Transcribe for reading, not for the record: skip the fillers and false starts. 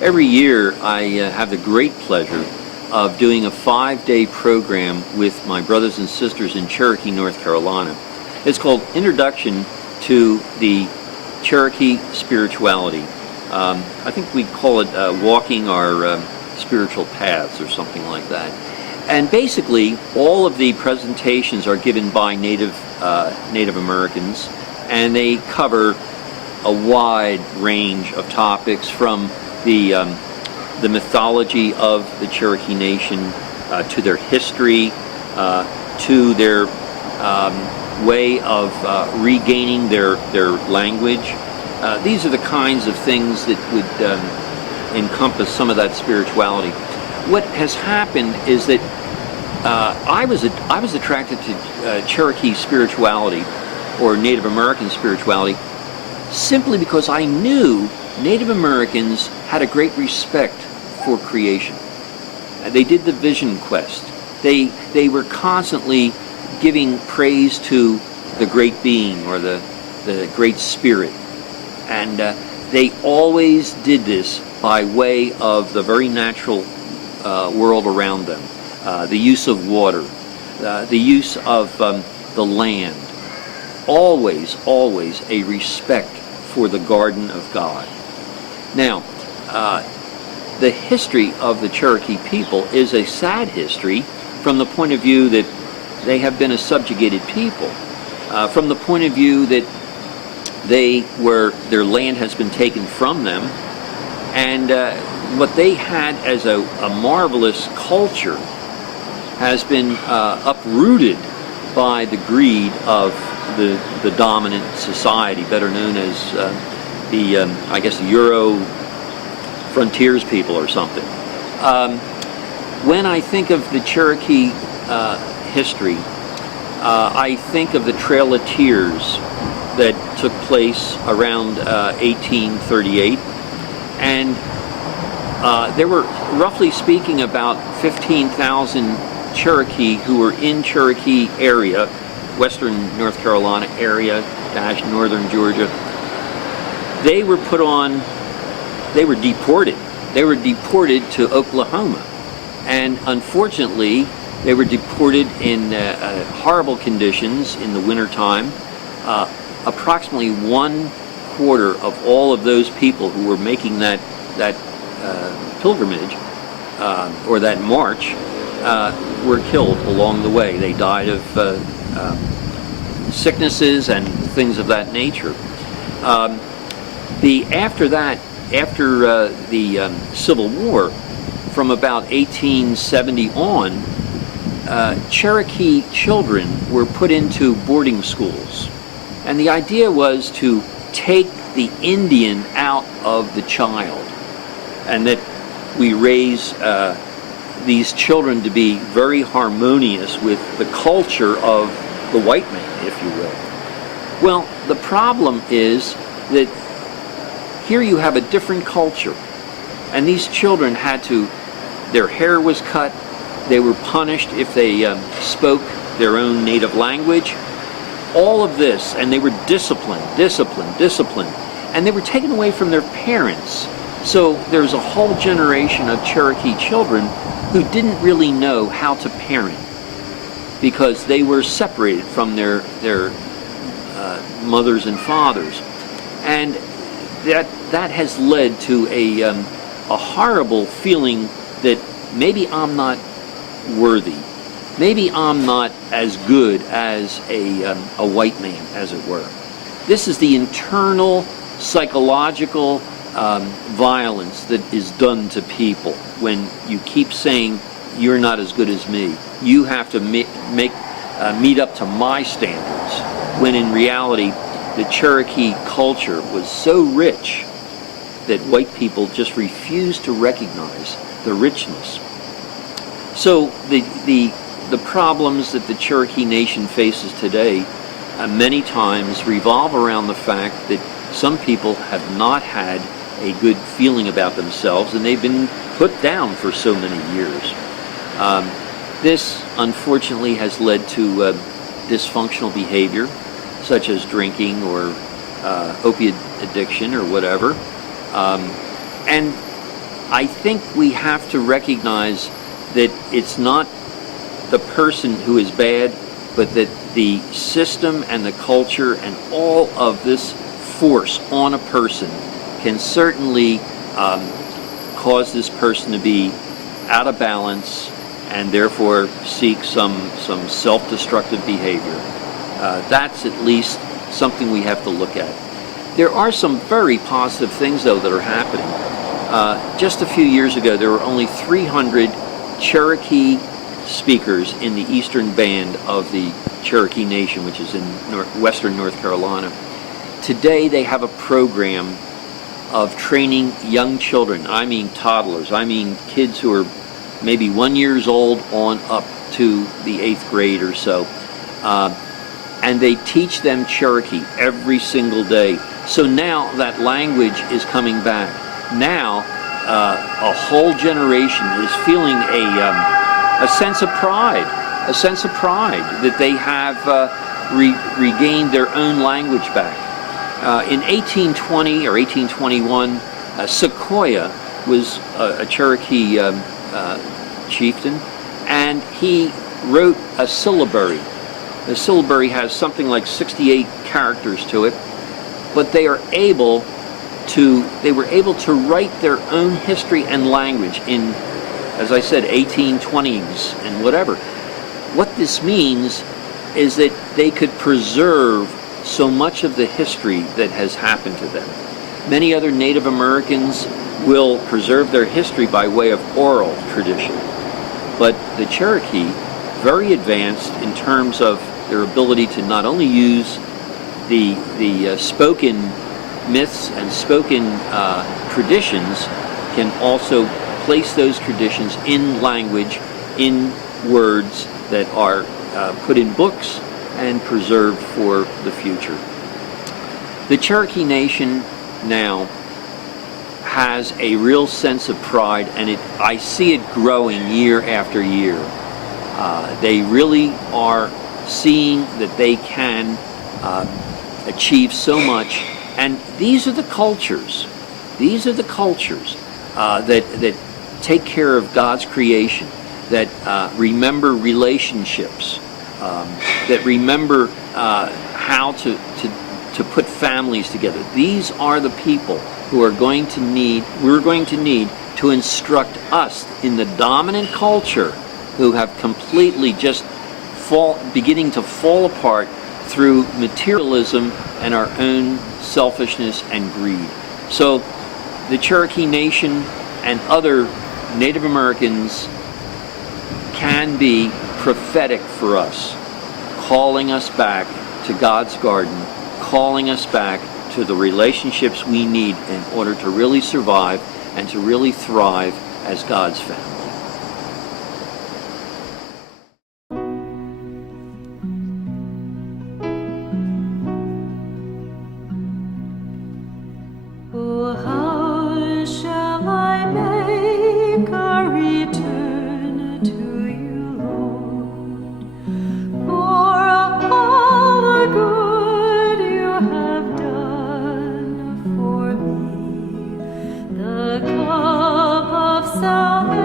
Every year I have the great pleasure of doing a 5-day program with my brothers and sisters in Cherokee, North Carolina. It's called Introduction to the Cherokee Spirituality. I think we call it Walking Our Spiritual Paths or something like that. And basically, all of the presentations are given by Native Americans, and they cover a wide range of topics from the mythology of the Cherokee Nation to their history, to their way of regaining their language. These are the kinds of things that would encompass some of that spirituality. What has happened is that I was attracted to Cherokee spirituality or Native American spirituality simply because I knew Native Americans had a great respect for creation. They did the vision quest. They were constantly giving praise to the great being or the great spirit. And they always did this by way of the very natural world around them. The use of water, the use of the land. Always a respect for the garden of God. Now, the history of the Cherokee people is a sad history from the point of view that they have been a subjugated people, from the point of view that their land has been taken from them, and what they had as a marvelous culture has been uprooted by the greed of the dominant society, better known as I guess the Euro frontiers people or something. When I think of the Cherokee history, I think of the Trail of Tears that took place around 1838, and there were, roughly speaking, about 15,000 Cherokee who were in Cherokee area, western North Carolina area, northern Georgia. They were deported. They were deported to Oklahoma, and unfortunately they were deported in horrible conditions in the wintertime. Approximately 1/4 of all of those people who were making that pilgrimage or that march were killed along the way. They died of sicknesses and things of that nature. After the Civil War, from about 1870 on, Cherokee children were put into boarding schools. And the idea was to take the Indian out of the child, and that we raise these children to be very harmonious with the culture of the white man, if you will. Well, the problem is that here you have a different culture, and these children their hair was cut, they were punished if they spoke their own native language, all of this, and they were disciplined, and they were taken away from their parents. So there's a whole generation of Cherokee children who didn't really know how to parent because they were separated from their mothers and fathers, and that has led to a horrible feeling that maybe I'm not worthy, maybe I'm not as good as a white man, as it were. This is the internal psychological violence that is done to people when you keep saying you're not as good as me. You have to meet up to my standards, when in reality the Cherokee culture was so rich that white people just refused to recognize the richness. So the problems that the Cherokee Nation faces today many times revolve around the fact that some people have not had a good feeling about themselves, and they've been put down for so many years. This, unfortunately, has led to dysfunctional behavior, such as drinking or opiate addiction or whatever. And I think we have to recognize that it's not the person who is bad, but that the system and the culture and all of this force on a person can certainly cause this person to be out of balance and therefore seek some self-destructive behavior. That's at least something we have to look at. There are some very positive things, though, that are happening. Just a few years ago, there were only 300 Cherokee speakers in the eastern band of the Cherokee Nation, which is in western North Carolina. Today, they have a program of training young children. I mean toddlers. I mean kids who are maybe 1 year old on up to the 8th grade or so. And they teach them Cherokee every single day. So now that language is coming back. Now a whole generation is feeling a sense of pride, that they have regained their own language back. In 1820 or 1821, Sequoyah was a Cherokee chieftain, and he wrote a syllabary. The syllabary has something like 68 characters to it, but they were able to write their own history and language in, as I said, 1820s and whatever. What this means is that they could preserve so much of the history that has happened to them. Many other Native Americans will preserve their history by way of oral tradition, but the Cherokee, very advanced in terms of their ability to not only use the spoken myths and spoken traditions, can also place those traditions in language, in words that are put in books and preserved for the future. The Cherokee Nation now has a real sense of pride, and I see it growing year after year. They really are seeing that they can achieve so much, and these are the cultures that take care of God's creation, that remember relationships, that remember how to put families together. These are the people who we're going to need to instruct us in the dominant culture, who have completely just beginning to fall apart through materialism and our own selfishness and greed. So the Cherokee Nation and other Native Americans can be prophetic for us, calling us back to God's garden, calling us back to the relationships we need in order to really survive and to really thrive as God's family. The cup of salvation.